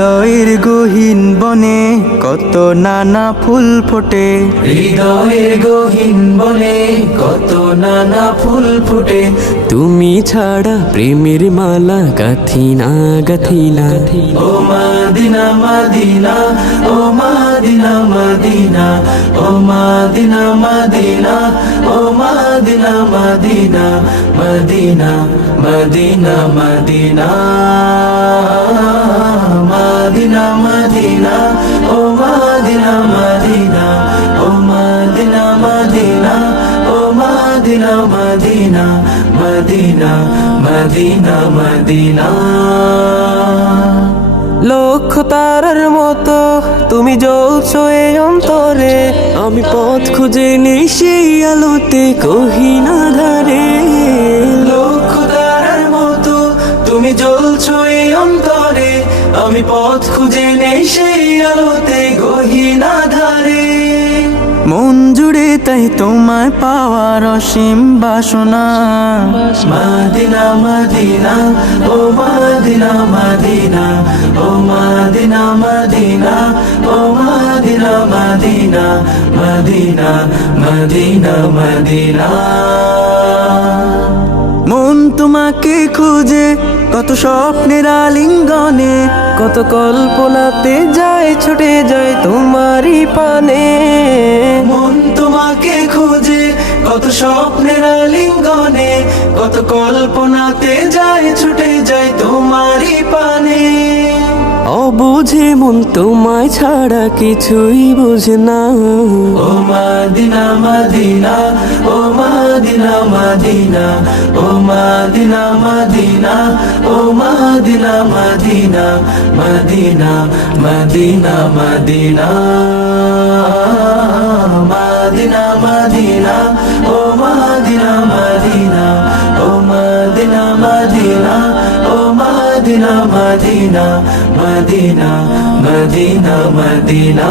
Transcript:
হৃদয়ের গহীন বনে কত নানা ফুল ফোটে, হৃদয়ের গহীন বনে কত নানা ফুল ফুটে। তুমি ছাড়া প্রেমের মালা গাথি না গাথি না। ও মদিনা মদিনা, ও মদিনা মদিনা, ও মদিনা মদিনা, ও Medina Medina, Medina Medina Medina, Medina Medina, ও মদিনা মদিনা, ও মদিনা মদিনা, ও Medina Medina, Medina Medina Medina. লক্ষ তারার মতো তুমি জ্বলছো এ অন্তরে, আমি পথ খুঁজে নেই সেই আলোতে গহীন আঁধারে। লক্ষ তারার মতো তুমি জ্বলছো এই অন্তরে, আমি পথ খুঁজে নেই সেই আলোতে গহীন আঁধারে। মন জুড়ে তাই তোমায় পাওয়ার অসীম বাসনা। মদিনা মদিনা, ও মদিনা মদিনা, ও মদিনা মদিনা, ও Medina Medina, Medina Medina Medina. মন তোমাকে খুঁজে কত স্বপ্নের আলিঙ্গনে, কত কল্পনাতে যায় ছুটে যায় তোমারই পানে। মন তোমাকে খুঁজে কত স্বপ্নের আলিঙ্গনে, কত কল্পনাতে যায় ছুটে যায় তোমারই পানে। অবুঝে মন তোমায় ছাড়া কিছুই বোঝে না। ও মদিনা মদিনা, ও মদিনা মদিনা, ও মদিনা মদিনা, ও Medina Medina, Medina Medina Medina, Medina Medina, ও মদিনা মদিনা, ও মদিনা মদিনা, ও Medina Medina, Medina Medina Medina.